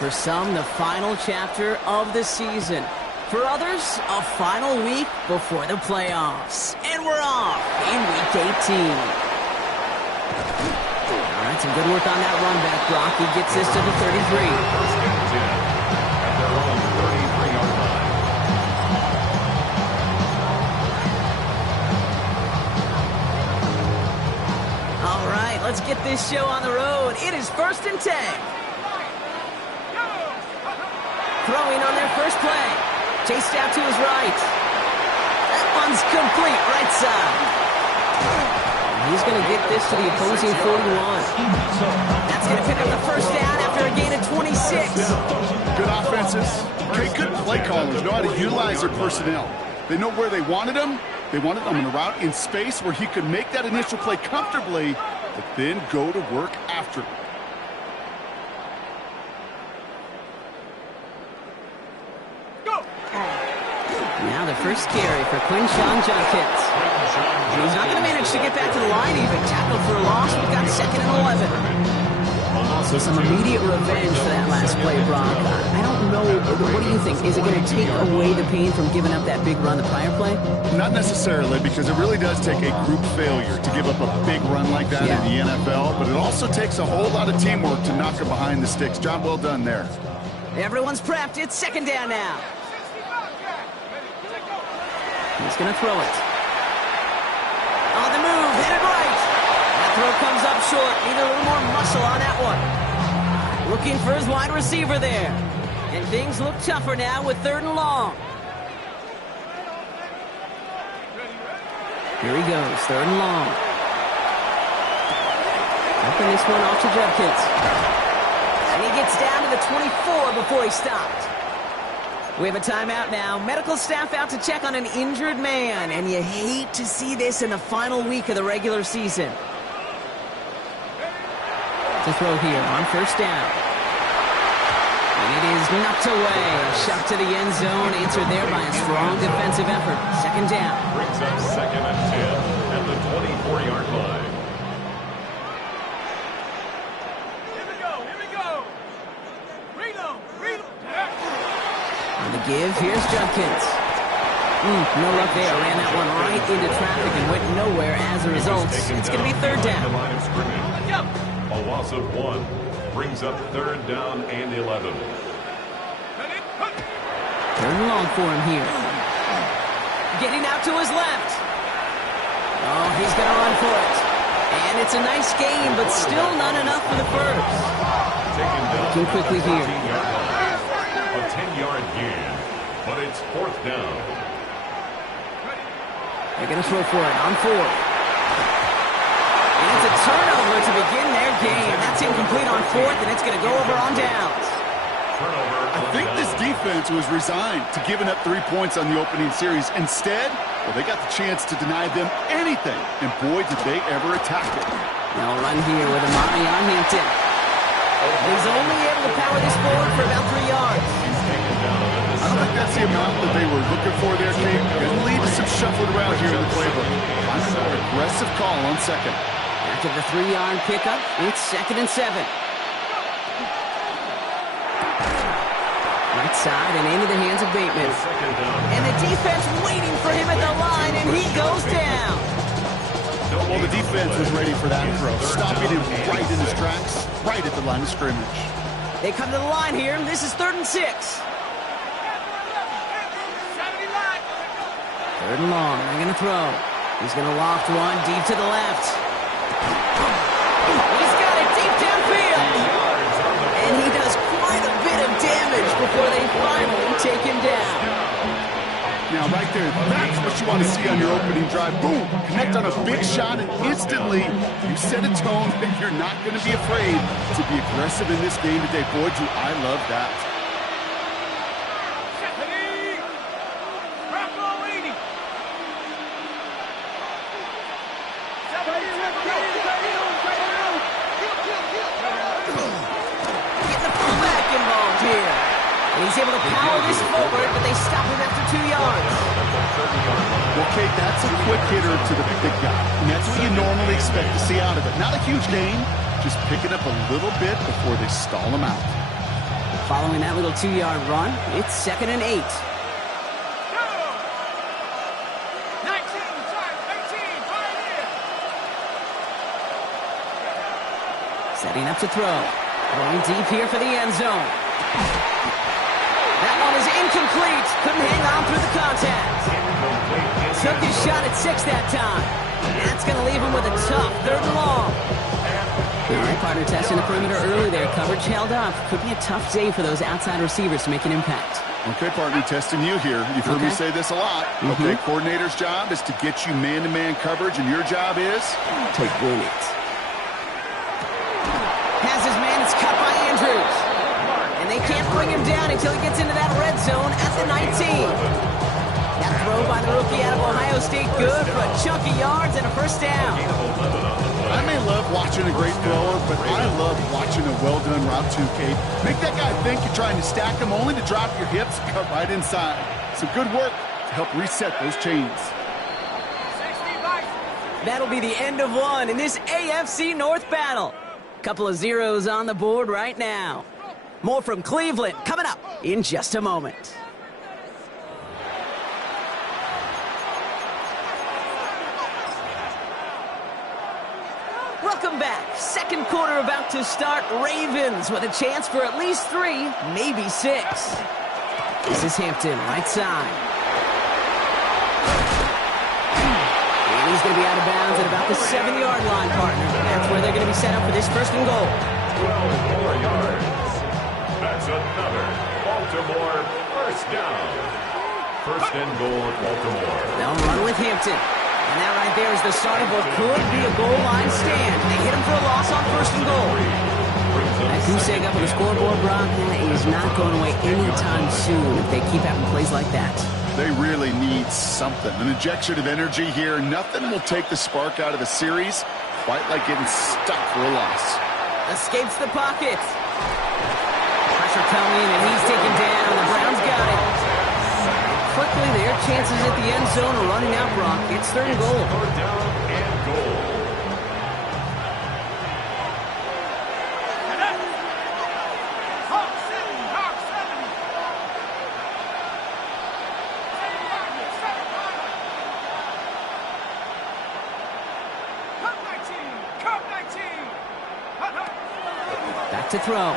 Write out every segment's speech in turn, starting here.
For some, the final chapter of the season. For others, a final week before the playoffs. And we're off in Week 18. All right, some good work on that run back, Brock. He gets this to the 33. First and 10 at their own 33-yard line. All right, let's get this show on the road. It is 1st and 10. Throwing on their first play. Chased out to his right. That one's complete, right side. He's going to get this to the opposing 41. That's going to pick up the first down after a gain of 26. Good offenses. Okay, good play callers know how to utilize their personnel. They know where they wanted him. They wanted him in a route in space where he could make that initial play comfortably, but then go to work after it. Now the first carry for Quinshon Judkins. And he's not going to manage to get back to the line even. Tackled for a loss. We've got 2nd and 11. So some immediate revenge for that last play, Brock. I don't know. What do you think? Is it going to take away the pain from giving up that big run the prior play? Not necessarily, because it really does take a group failure to give up a big run like that in the NFL. But it also takes a whole lot of teamwork to knock it behind the sticks. Job well done there. Everyone's prepped. It's 2nd down now. He's going to throw it. On the move, hit it right. That throw comes up short. Need a little more muscle on that one. Looking for his wide receiver there. And things look tougher now with 3rd and long. Here he goes, 3rd and long. Open this one off to Judkins. And he gets down to the 24 before he stopped. We have a timeout now. Medical staff out to check on an injured man, and you hate to see this in the final week of the regular season. To throw here on 1st down. And it is knocked away. Shot to the end zone. Answered there by a strong defensive effort. 2nd down. Brings up 2nd and 10 at the 24-yard line. The give, here's Judkins. No luck there. Ran that one right into traffic and went nowhere as a result. It's going to be 3rd down. A loss of 1 brings up 3rd down and 11. 3rd and long for him here. Getting out to his left. Oh, he's going to run for it. And it's a nice gain, but still not enough for the first. Looking quickly here. A 10-yard gain, but it's 4th down. They're going to throw for it on 4th. And it's a turnover to begin their game. That's incomplete on 4th, and it's going to go over on downs. I think this defense was resigned to giving up 3 points on the opening series. Instead, well, they got the chance to deny them anything, and boy, did they ever attack it. Now run here with Amari on Hampton. He's only able to power this forward for about 3 yards. I don't think that's the amount that they were looking for there, Kate. Going to lead to some shuffling around here in the playbook. I'm a more aggressive call on 2nd. After the 3-yard pickup, it's 2nd and 7. Right side and into the hands of Bateman. And the defense waiting for him at the line, and he goes down. Well, the defense was ready for that throw, stopping him right in his tracks, right at the line of scrimmage. They come to the line here. This is 3rd and 6. 3rd and long. They're going to throw. He's going to loft one deep to the left. He's got it deep downfield. And he does quite a bit of damage before they finally take him down. Now, right there, that's what you want to see on your opening drive. Boom! Connect on a big shot, and instantly you set a tone that you're not going to be afraid to be aggressive in this game today. Boy, do I love that. Get the fullback involved here. And he's able to power this forward, but they stop him after 2 yards. Well, Kate, that's a quick hitter to the big guy. And that's what you normally expect to see out of it. Not a huge gain, just picking up a little bit before they stall him out. Following that little 2-yard run, it's 2nd and 8. Setting up to throw. Going deep here for the end zone. That one is incomplete. Couldn't hang on through the contact. Took his shot at 6 that time. That's going to leave him with a tough 3rd and long. All right, partner, testing the perimeter early there. Coverage held up. Could be a tough day for those outside receivers to make an impact. Okay, partner, testing you here. You've heard me say this a lot. Okay, coordinator's job is to get you man-to-man coverage, and your job is? To win it. Has his man, it's cut by Andrews. And they can't bring him down until he gets into that red zone at the 19. That throw by the rookie out of Ohio State, good for a chunk of yards and a 1st down. I may love watching a great thrower, but I love watching a well-done route too, Kate. Make that guy think you're trying to stack him only to drop your hips, cut right inside. Some good work to help reset those chains. That'll be the end of one in this AFC North battle. Couple of zeros on the board right now. More from Cleveland coming up in just a moment. Welcome back. 2nd quarter about to start. Ravens with a chance for at least 3, maybe 6. This is Hampton, right side. And he's going to be out of bounds at about the 7-yard line, partner. That's where they're going to be set up for this 1st and goal. 12 more yards. That's another Baltimore 1st down. 1st and goal at Baltimore. They'll run with Hampton. And that right there is the start of what could be a goal line stand. They hit him for a loss on 1st and goal. That goose egg up on the scoreboard, Brock, that is not going away anytime soon if they keep having plays like that. They really need something. An injection of energy here. Nothing will take the spark out of a series quite like getting stuck for a loss. Escapes the pocket. Pressure coming, and he's taken down. The Browns got it. Quickly, their chances at the end zone are running out, Brock. It's 3rd and goal. 3rd down and goal. Back to throw.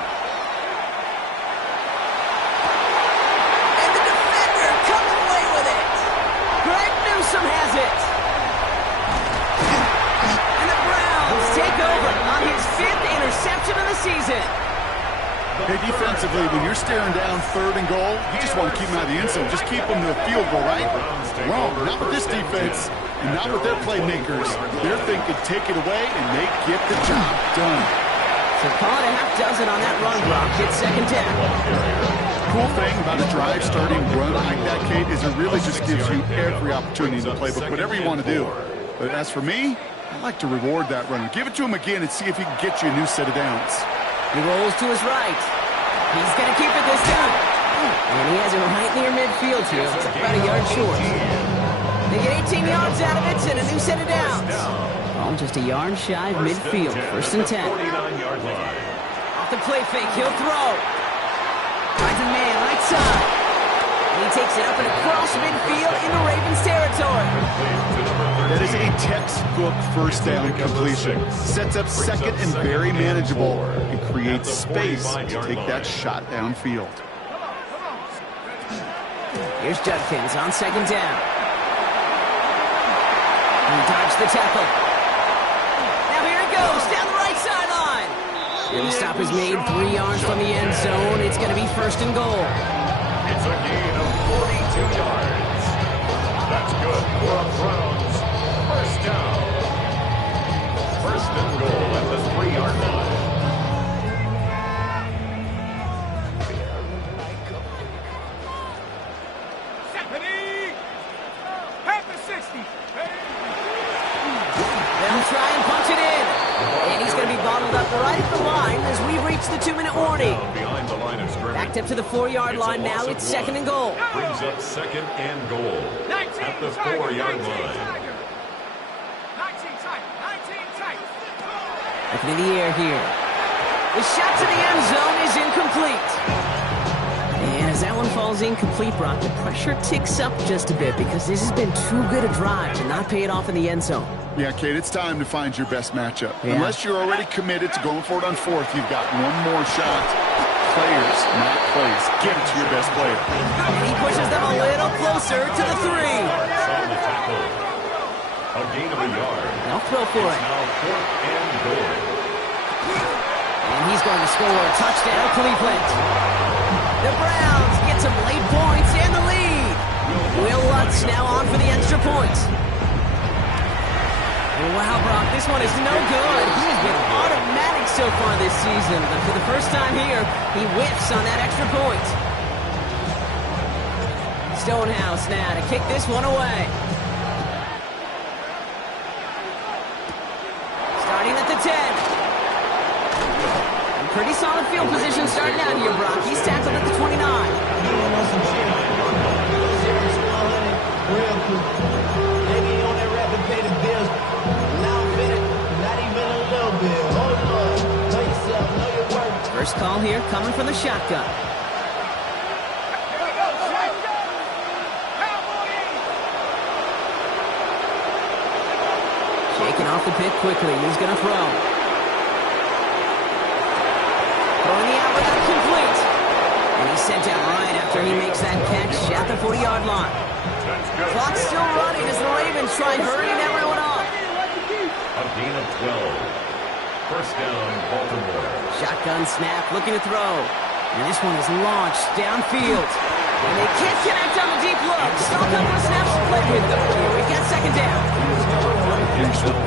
Has it. And the Browns take over on his 5th interception of the season. Hey, defensively, when you're staring down 3rd and goal, you just want to keep them out of the end zone. Just keep them to a field goal, right? Wrong. Not with this defense, and not with their playmakers. They're thinking take it away, and they get the job done. So call it a half dozen on that run block. It's 2nd down. Cool thing about a drive starting run like that, Kate, is it really just gives you every opportunity in the playbook, whatever you want to do. But as for me, I like to reward that runner. Give it to him again and see if he can get you a new set of downs. He rolls to his right. He's going to keep it this time. And he has it right near midfield here. It's about a yard short. They get 18 yards out of it and a new set of downs. Oh, just a yard shy of midfield. 1st and 10. 49-yard line. Off the play fake, he'll throw. Finds a man right side. And he takes it up and across midfield into Ravens territory. That is a textbook 1st down completion. Sets up 2nd and very manageable and creates space to take that shot downfield. Here's Judkins on 2nd down. He dodged the tackle. Now here it goes down the right sideline. And the stop is made 3 yards from the end zone. It's going to be 1st and goal. It's a gain of 42 yards. That's good for a Browns 1st down. 1st and goal at the 3-yard line. They'll try and punch it in. And he's going to be bottled up right at the line as we reach the 2-minute warning. Behind the line of scrimmage. Backed up to the 4-yard line now. It's 2nd and goal. Brings up 2nd and goal at the 4-yard line. Looking in the air here. The shot to the end zone is incomplete. falls incomplete, Brock, the pressure ticks up just a bit because this has been too good a drive to not pay it off in the end zone. Yeah, Kate, it's time to find your best matchup. Yeah. Unless you're already committed to going for it on fourth, you've got one more shot. Players, not plays. Get it to your best player. And he pushes them a little closer to the 3. On the tackle. A gain of a yard. They'll throw for it. Now 4th and goal. And he's going to score a touchdown, Cleveland. The Browns get some late points and the lead. Will Lutz now on for the extra point. Wow, Brock, this one is no good. He has been automatic so far this season, but for the first time here, he whiffs on that extra point. Stonehouse now to kick this one away. Starting at the 10. And pretty solid field position starting out here, Brock. He's tackled at the 29. First call here coming from the shotgun. Shaking off the pick quickly. He's going to throw. Throwing the out route complete. And he's sent out right after he makes that catch at the 40-yard line. Clock's still running as the Ravens try hurrying everyone off. A gain of 12. First down, Baltimore. Shotgun snap, looking to throw. And this one is launched downfield. And they can't connect on the deep look. Still a couple of snaps to play with, though. Here we get second down.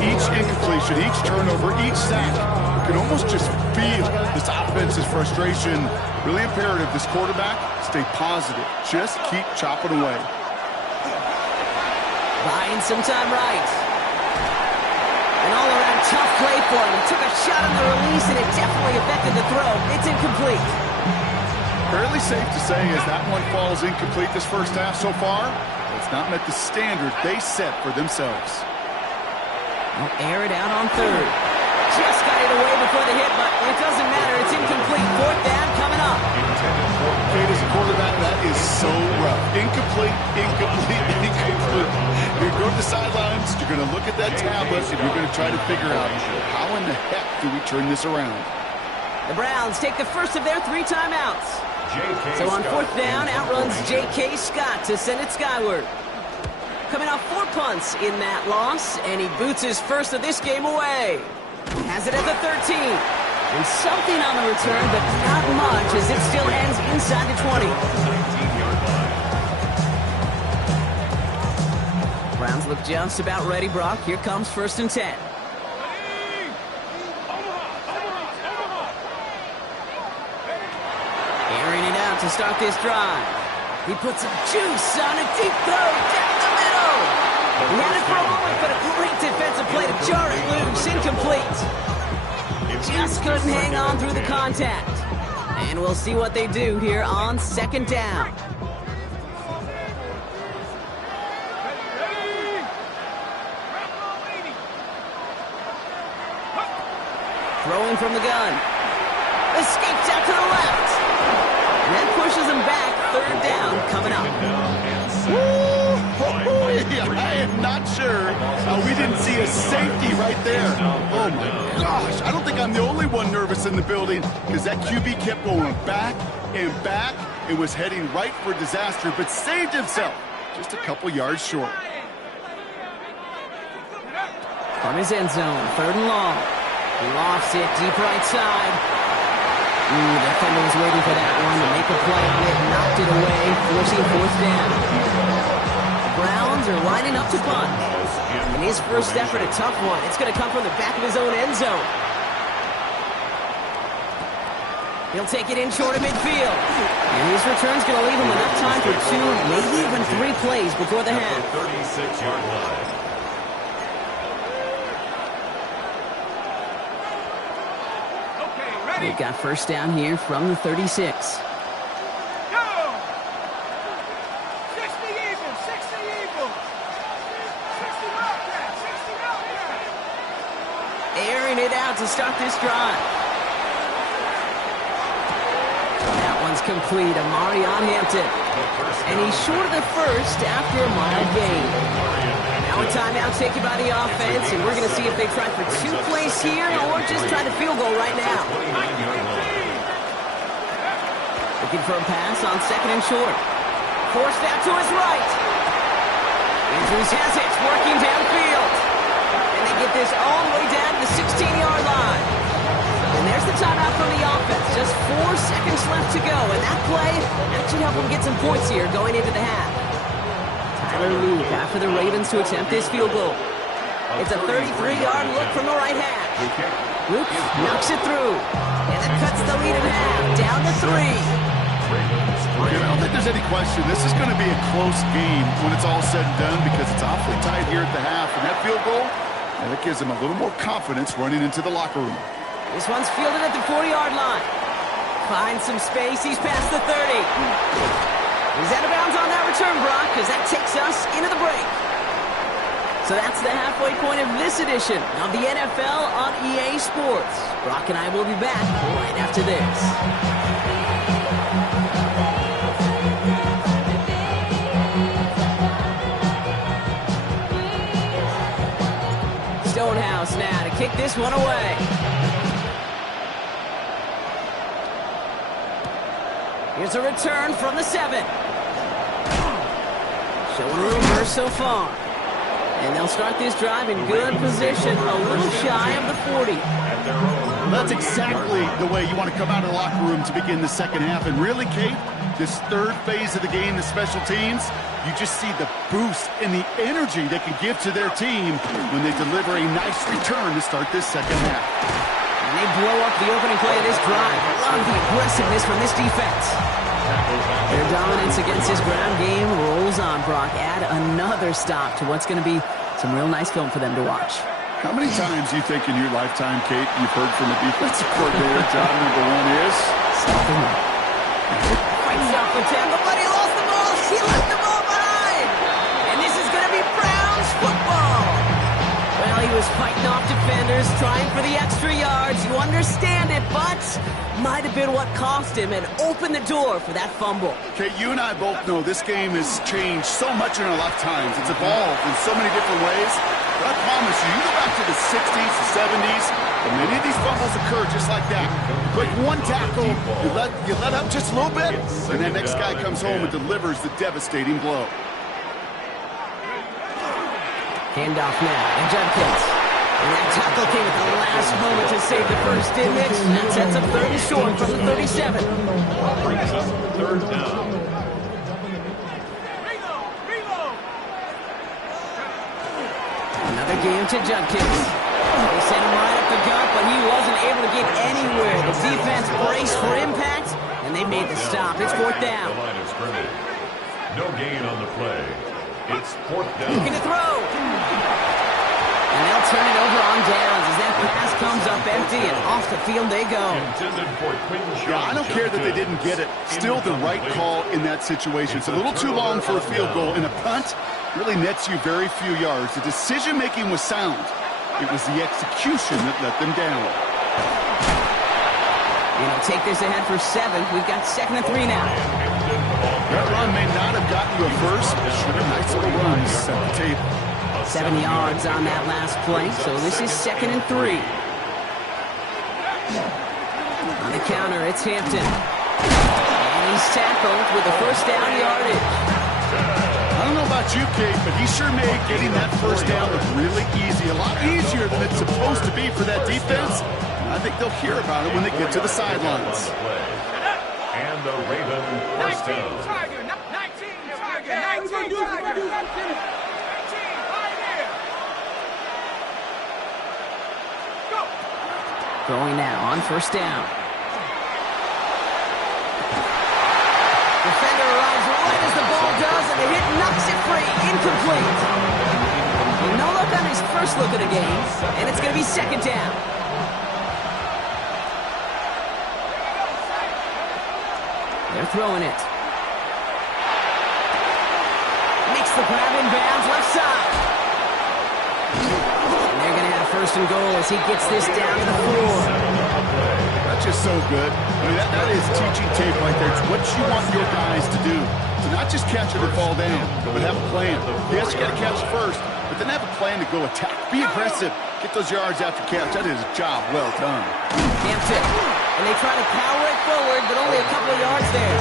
Each incompletion, each turnover, each sack, you can almost just feel this offense's frustration. Really imperative, this quarterback, stay positive. Just keep chopping away. Buying some time right. An all-around tough play for him. He took a shot on the release, and it definitely affected the throw. It's incomplete. Fairly safe to say as that one falls incomplete this first half so far, it's not met the standard they set for themselves. They'll air it out on third. Just got it away before the hit, but it doesn't matter. It's incomplete. Fourth down coming up. Kate, as a quarterback, that is so rough. Incomplete, incomplete, incomplete. You go to the sidelines, you're going to look at that tablet, and you're going to try to figure out how in the heck do we turn this around. The Browns take the first of their 3 timeouts. So on fourth down, outruns J.K. Scott to send it skyward. Coming off 4 punts in that loss, and he boots his first of this game away. Has it at the 13. And something on the return, but not much, as it still ends inside the 20. Browns look just about ready, Brock. Here comes 1st and 10. Airing it out to start this drive. He puts some juice on a deep throw down the middle. He had it for a moment, but a great defensive play to jar it loose. Incomplete. Just couldn't hang on through the contact. And we'll see what they do here on 2nd down. Throwing from the gun. Escaped out to the left. And that pushes him back. 3rd down coming up. I am not sure how we didn't see a safety right there. Oh, my gosh. I don't think I'm the only one nervous in the building because that QB kept going back and back and was heading right for disaster, but saved himself just a couple yards short. From his end zone, 3rd and long. He lofts it deep right side. The defender was waiting for that one to make a play on it, knocked it away, forcing 4th down. Browns are lining up to punt. And his first effort, a tough one. It's going to come from the back of his own end zone. He'll take it in short of midfield. And his return's going to leave him enough time for 2, maybe even 3 plays before the half. 36-yard line. They've got first down here from the 36. Airing it out to start this drive. That one's complete. Amarion Hampton. And he's short of the first after a mile gain. Now a timeout taken by the offense, and we're going to see if they try for 2 plays here or just try to field goal right now. Looking for a pass on 2nd and short. Forced out to his right. Andrews has it, working downfield. And they get this all the way down to the 16-yard line. And there's the timeout from the offense. Just 4 seconds left to go. And that play actually helped them get some points here going into the half. Tyler Luke after the Ravens to attempt this field goal. It's a 33-yard look from the right hash. Luke knocks it through. And that cuts the lead in half, down to 3. I don't think there's any question. This is going to be a close game when it's all said and done because it's awfully tight here at the half. And that field goal, that gives them a little more confidence running into the locker room. This one's fielded at the 40-yard line. Finds some space. He's past the 30. He's out of bounds on that return, Brock, because that takes us into the break. So that's the halfway point of this edition of the NFL on EA Sports. Brock and I will be back right after this. Stonehouse now to kick this one away. Here's a return from the 7. Showing a little burst so far. And they'll start this drive in good position, a little shy of the 40. That's exactly the way you want to come out of the locker room to begin the second half. And really, Kate, this third phase of the game, the special teams, you just see the boost and the energy they can give to their team when they deliver a nice return to start this second half. And they blow up the opening play of this drive. I love the aggressiveness from this defense. Their dominance against this ground game rolls on, Brock. Add another stop to what's going to be some real nice film for them to watch. How many times do you think in your lifetime, Kate, you've heard from a defensive coordinator, job number 1 is? Stop the run. Fights off the tackle, but he lost the ball. He left the ball behind. And this is going to be Browns football. Well, he was fighting off defenders, trying for the extra yards. You understand it, but might have been what cost him and opened the door for that fumble. Kate, you and I both know this game has changed so much in our lifetimes. It's evolved in so many different ways. But I promise you, you go back to the 60s, the 70s, and many of these fumbles occur just like that. You break one tackle, you let up just a little bit, and that next guy comes home and delivers the devastating blow. Handoff now, and Judkins. And that tackle came at the last moment to save the first, didn't it? That sets up 3rd and short from the 37. Brings up 3rd down. Another game to Judkins. They sent him right up the gut, but he wasn't able to get anywhere. The defense braced for impact, and they made the stop. It's 4th down. The line of scrimmage. No gain on the play. It's 4th down. Looking to throw. And they'll turn it over on downs as that pass comes up empty, and off the field they go. Intended for Yeah, I don't care that they didn't get it. Still the right call in that situation. It's a little too long for a field goal, and a punt really nets you very few yards. The decision-making was sound. It was the execution that let them down. You know, take this ahead for 7. We've got 2nd and 3 now. That run may not have gotten you a first, but sure, nice little run to set the table. 7 yards on that last play, so this is 2nd and 3. On the counter, it's Hampton. And he's tackled with the first down yardage. I don't know about you, Kate, but he sure made getting that first down look really easy. A lot easier than it's supposed to be for that defense. And I think they'll hear about it when they get to the sidelines. And the Raven first down. Throwing now on 1st down. Defender arrives right as the ball does, and the hit knocks it free. Incomplete. And no luck on his first look at the game, and it's going to be 2nd down. They're throwing it. Makes the grab in bounds, left side. And they're going to have 1st and goal as he gets this down to the 4. that's just so good. I mean, that is teaching tape right there. It's what you want your guys to do. To not just catch it or fall down, but have a plan. Yes, you got to catch first, but then have a plan to go attack. Be aggressive. Get those yards after catch. That is a job well done. Hampton. And they try to power it forward, but only a couple of yards there.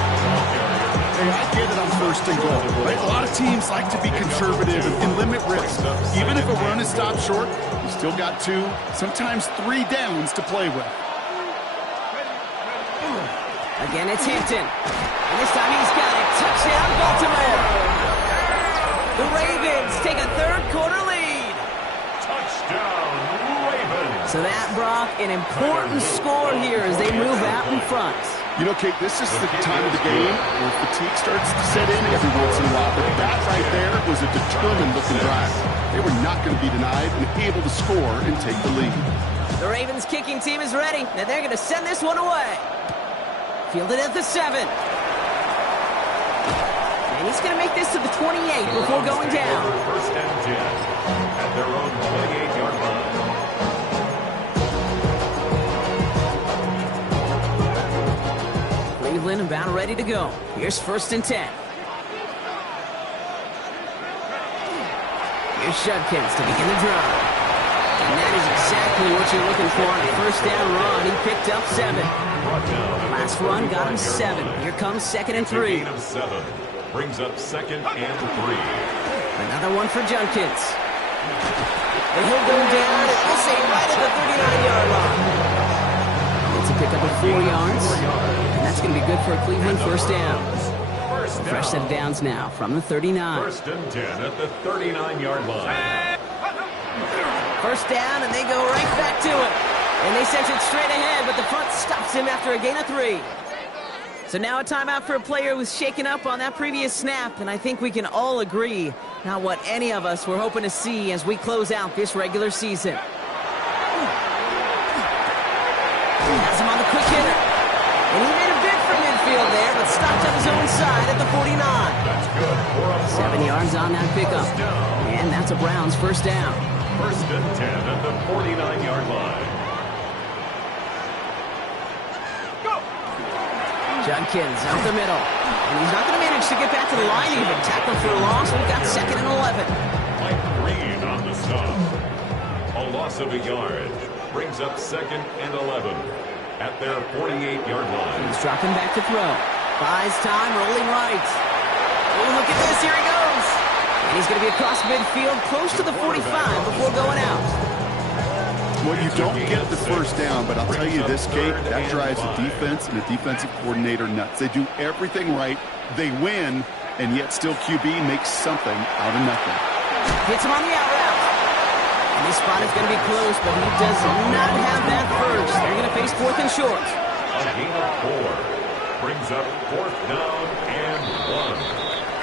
Hey, I get it on first and goal, right? A lot of teams like to be conservative and limit risk. Even if a run is stopped short, you still got 2, sometimes 3 downs to play with. Again, it's Hampton. And this time he's got it. Touchdown, Baltimore. The Ravens take a third-quarter lead. Touchdown, Ravens. So that, Brock, an important score here as they move out in front. You know, Kate, this is the time of the game where fatigue starts to set in every once in a while. But that right there was a determined-looking drive. They were not going to be denied and able to score and take the lead. The Ravens kicking team is ready, and they're going to send this one away. Fielded at the 7. And he's going to make this to the 28 before going down. First and 10 at their own 28-yard line. Cleveland about ready to go. Here's first and 10. Here's Judkins to begin the drive. And that is exactly what you're looking for on a first down run. He picked up 7. Last run got him 7. Here comes second and 3. Gain of 7 brings up second and 3. Another one for Judkins. And he'll go down, and we'll say right at the 39-yard line. It's a pickup of 4 yards. And that's going to be good for a Cleveland first down. A fresh set of downs now from the 39. First and 10 at the 39-yard line. First down, and they go right back to it. And they sent it straight ahead, but the front stops him after a gain of 3. So now a timeout for a player who's shaken up on that previous snap, and I think we can all agree not what any of us were hoping to see as we close out this regular season. Has him on the quick hitter. And he made a bid for midfield there, but stopped on his own side at the 49. That's good for a 7 yards on that pickup. And that's a Browns first down. First and 10 at the 49-yard line. Judkins out the middle. And he's not going to manage to get back to the line even. Tackle for a loss. We've got second and 11. Mike Green on the stop. A loss of a yard brings up second and 11 at their 48-yard line. He's dropping back to throw. Buys time, rolling right. Oh, look at this. Here he goes. And he's going to be across midfield, close to the 45 before going out. Well, you don't get the first down, but I'll tell you this, Kate, that drives the defense and the defensive coordinator nuts. They do everything right. They win, and yet still QB makes something out of nothing. Hits him on the out route. And this spot is going to be close, but he does not have that first. They're going to face fourth and short. A gain of 4 brings up fourth down and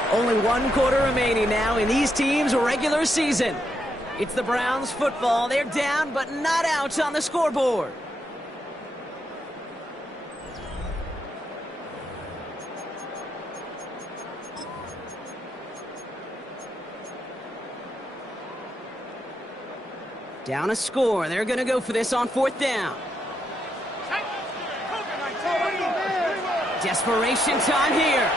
1. Only 1 quarter remaining now in these teams' regular season. It's the Browns football. They're down, but not out on the scoreboard. Down a score. They're going to go for this on fourth down. Desperation time here.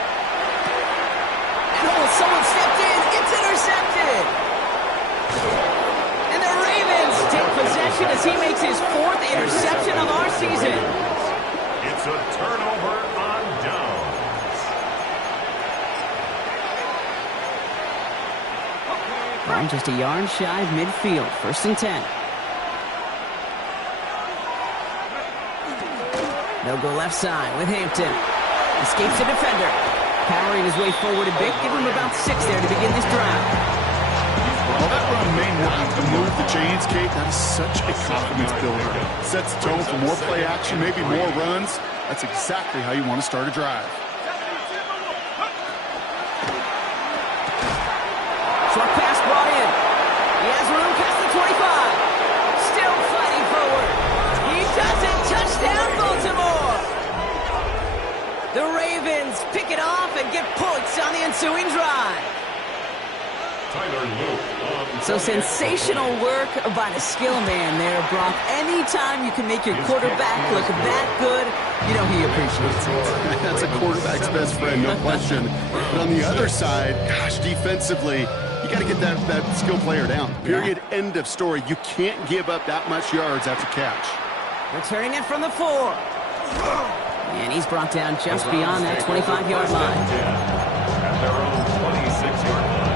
And oh, someone stepped in. It's intercepted. And the Ravens take possession as he makes his 4th interception of our season. It's a turnover on downs. Well, just a yard shy of midfield. First and 10. They'll go left side with Hampton. Escapes the defender. Powering his way forward a bit. Give him about 6 there to begin this drive. Well, that run may not move the chains, Kate. That is such a confidence builder. Sets the tone for more play action, maybe more runs. That's exactly how you want to start a drive. Short pass brought in. He has room past the 25. Still fighting forward. He does it. Touchdown, Baltimore. The Ravens pick it off and get points on the ensuing drive. Tyler Luke on So sensational work by the skill man there, Brock. Anytime you can make your quarterback look that good, you know he appreciates it. That's a quarterback's best friend, no question. But on the other side, gosh, defensively, you got to get that skill player down. Period, end of story. You can't give up that much yards after catch. Returning it from the 4. And he's brought down just beyond that 25-yard line. At their own 26-yard line.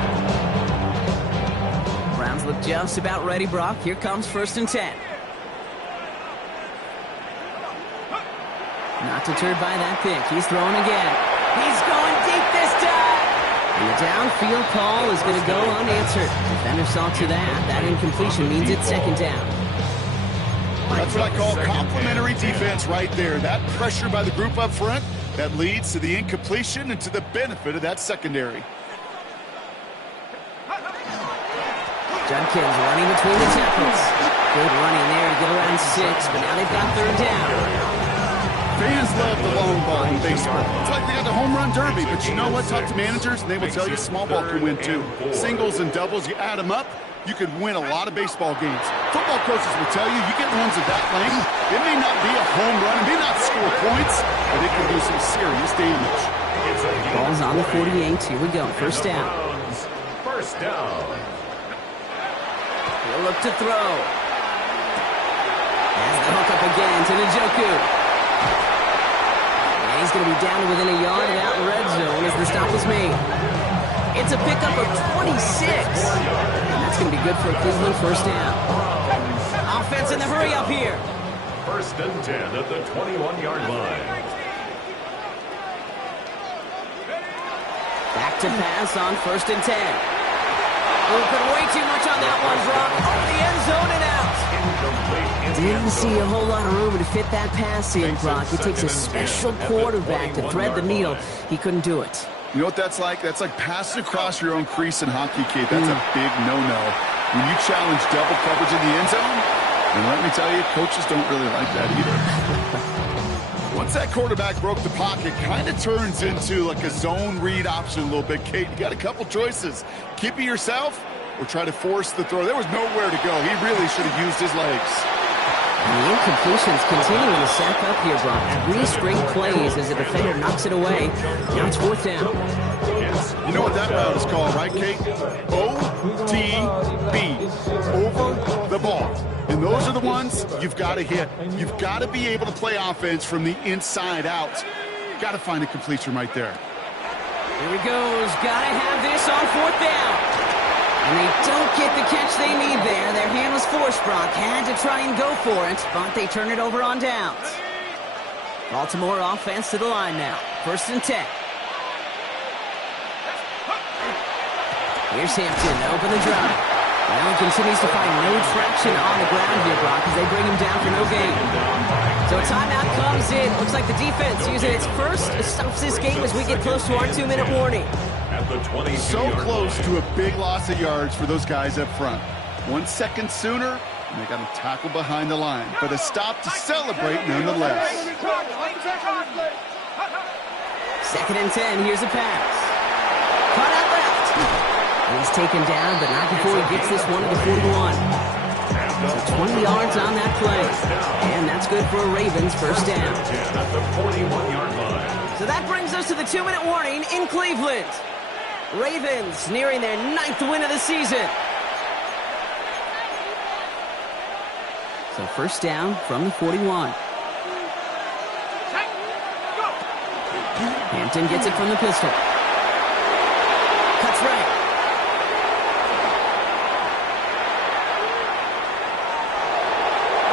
Browns look just about ready, Brock. Here comes 1st and 10. Not deterred by that pick. He's throwing again. He's going deep this time. And the downfield call is going to go unanswered. Defender saw to that. That incompletion means it's 2nd down. That's what I call complimentary defense right there. That pressure by the group up front, that leads to the incompletion and to the benefit of that secondary. Judkins running between the tackles. Good running there to get around 6, but now they've got 3rd down. Fans love the long ball in baseball. It's like they got the home run derby, but you know what? Talk to managers, and they will tell you small ball can win too. Singles and doubles, you add them up, you can win a lot of baseball games. Football coaches will tell you, you get runs of that length, it may not be a home run, it may not score points, but it can do some serious damage. Ball's on the 48. Here we go. 1st down. First down. He'll look to throw. Has the hook up again to Njoku. And he's going to be down to within a yard of that red zone as the stop is made. It's a pickup of 26. And that's going to be good for a Cleveland 1st down. Offense in the hurry up here. 1st and 10 at the 21-yard line. Back to pass on 1st and 10. Open way too much on that one, Brock. Over the end zone and out. Didn't see a whole lot of room to fit that pass in, Brock. It takes a special quarterback to thread the needle. He couldn't do it. You know what that's like? That's like passing across your own crease in hockey, Kate. That's a big no-no. When you challenge double coverage in the end zone, and let me tell you, coaches don't really like that either. Once that quarterback broke the pocket, kind of turns into like a zone read option a little bit, Kate. You got a couple choices. Keep it yourself or try to force the throw. There was nowhere to go. He really should have used his legs. And the incompletions continuing to sack up here, Brock. 3 straight plays as the defender knocks it away. Now it's 4th down. You know what that route is called, right, Kate? OTB. Over the ball. And those are the ones you've got to hit. You've got to be able to play offense from the inside out. Got to find a completion right there. Here he goes. Got to have this on 4th down. And they don't get the catch they need there. Their hand was forced, Brock. Had to try and go for it, but they turn it over on downs. Baltimore offense to the line now. 1st and 10. Here's Hampton to open the drive. Allen continues to find no traction on the ground here, Brock, as they bring him down for no gain. So a timeout comes in. Looks like the defense using its first stops this game as we get close to our 2-minute warning. So close to a big loss of yards for those guys up front. 1 second sooner, and they got a tackle behind the line. But a stop to celebrate nonetheless. 2nd and 10. Here's a pass. Caught out left. He's taken down, but not before he gets this one to the 41. So 20 yards on that play. And that's good for a Ravens 1st down. At the 41-yard line. So that brings us to the 2-minute warning in Cleveland. Ravens nearing their 9th win of the season. So 1st down from the 41. Hampton gets it from the pistol. Cuts right.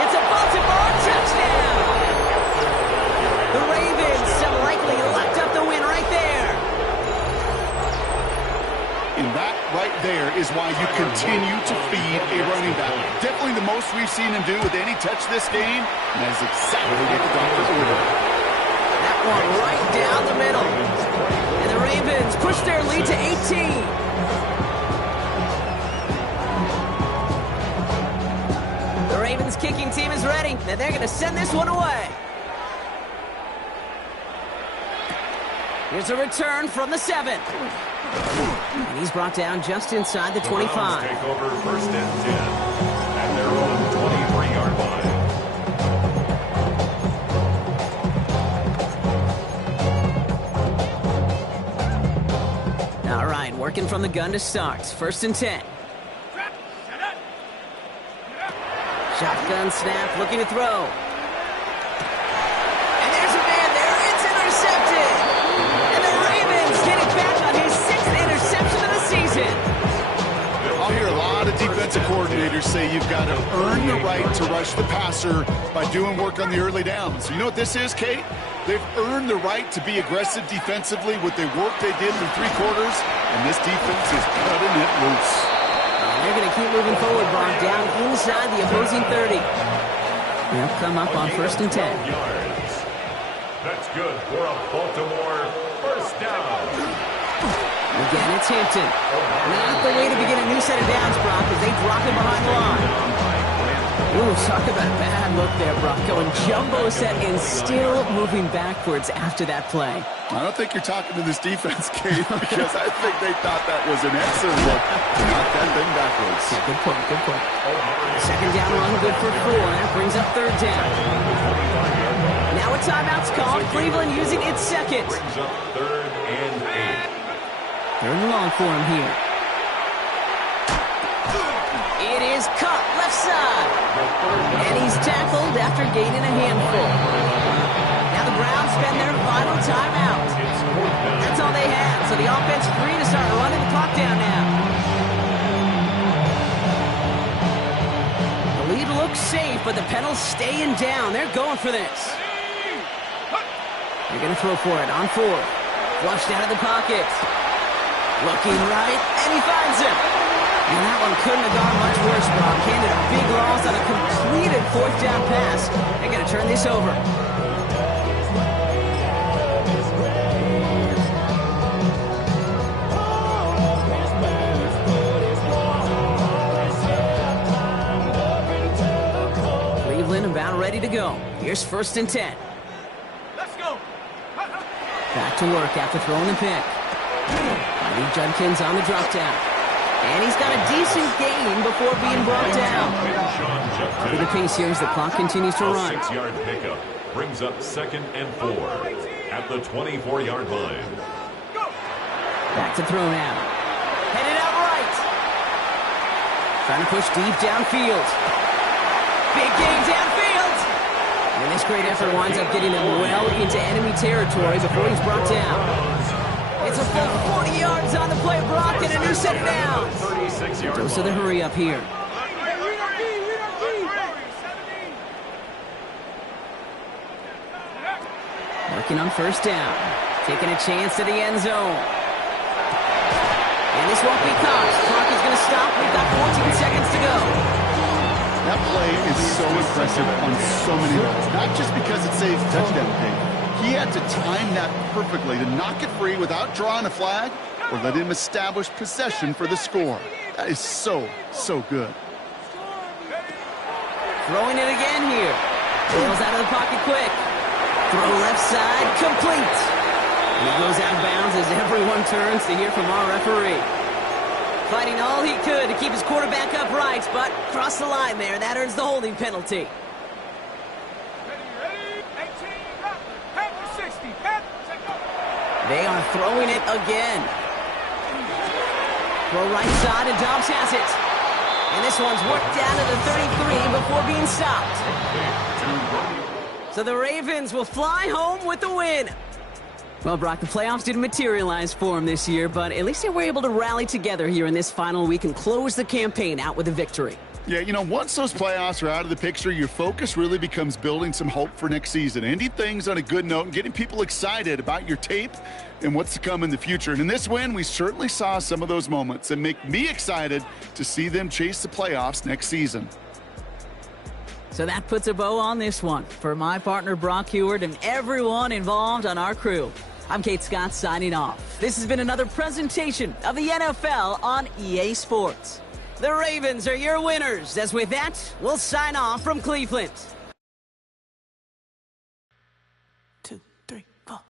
It's a Baltimore touchdown! The Ravens have likely locked up the win right there. And that right there is why you continue to feed a running back. Definitely the most we've seen him do with any touch this game, and that is exactly what the doctor ordered. That one right down the middle. And the Ravens push their lead to 18. The Ravens kicking team is ready, and they're going to send this one away. Here's a return from the 7. And he's brought down just inside the 25. Browns take over 1st and 10 at their own 23-yard line. All right, working from the gun to start. 1st and 10. Shotgun snap, looking to throw. And there's a man there. It's intercepted. And the Ravens get it back on his 6th interception of the season. I'll hear a lot of defensive coordinators say you've got to earn the right to rush the passer by doing work on the early downs. You know what this is, Kate? They've earned the right to be aggressive defensively with the work they did in 3 quarters, and this defense is cutting it loose. They're going to keep moving forward, Bob, down inside the opposing 30. They'll come up on 1st and 10. Yards. That's good for a Baltimore 1st down. Again, it's Hampton. Not the way to begin a new set of downs, Brock, as they drop him behind the line. Ooh, talk about a bad look there, Brock. Going jumbo set and still moving backwards after that play. I don't think you're talking to this defense, Kate, because I think they thought that was an excellent look to knock that thing backwards. Yeah, good point, good point. 2nd down run, good for 4. That brings up 3rd down. Now a timeout's called. Cleveland using its 2nd. Brings up 3rd and 8. 3rd and long for him here. It is cut left side. And he's tackled after gaining a handful. Now the Browns spend their final timeout. That's all they had, so the offense free to start running the clock down now. The lead looks safe, but the Penals staying down. They're going for this. They're going to throw for it on 4th. Flushed out of the pocket. Looking right, and he finds him. And that one couldn't have gone much worse, Bob. Handed a big loss on a completed 4th down pass. They're going to turn this over. Cleveland about ready to go. Here's 1st and 10. Let's go. Back to work after throwing the pick. Lee Judkins on the drop down. And he's got a decent gain before being brought down. Over the pace here as the clock continues to run. 6-yard pickup brings up 2nd and 4 at the 24-yard line. Back to throw now. Headed out right. Trying to push deep downfield. Big gain downfield. And this great effort winds up getting them well into enemy territory before he's brought down. It's a full 40 yards on the play, Brock, and a new set of downs. 36-yard Dose of the hurry up here. Working on 1st down. Taking a chance to the end zone. And this won't be caught. Clock is going to stop. We've got 14 seconds to go. That play is so impressive on so many levels. Not just because it saves a touchdown, Kate. He had to time that perfectly to knock it free without drawing a flag or let him establish possession for the score. That is so, so good. Throwing it again here. Rolls out of the pocket quick. Throw left side, complete. And he goes out of bounds as everyone turns to hear from our referee. Fighting all he could to keep his quarterback upright, but crossed the line there. That earns the holding penalty. They are throwing it again. Throw right side, and Dobbs has it. And this one's worked down to the 33 before being stopped. So the Ravens will fly home with the win. Well, Brock, the playoffs didn't materialize for them this year, but at least they were able to rally together here in this final week and close the campaign out with a victory. Yeah, you know, once those playoffs are out of the picture, your focus really becomes building some hope for next season, ending things on a good note and getting people excited about your tape and what's to come in the future. And in this win, we certainly saw some of those moments that make me excited to see them chase the playoffs next season. So that puts a bow on this one. For my partner, Brock Huard, and everyone involved on our crew, I'm Kate Scott signing off. This has been another presentation of the NFL on EA Sports. The Ravens are your winners. As with that, we'll sign off from Cleveland.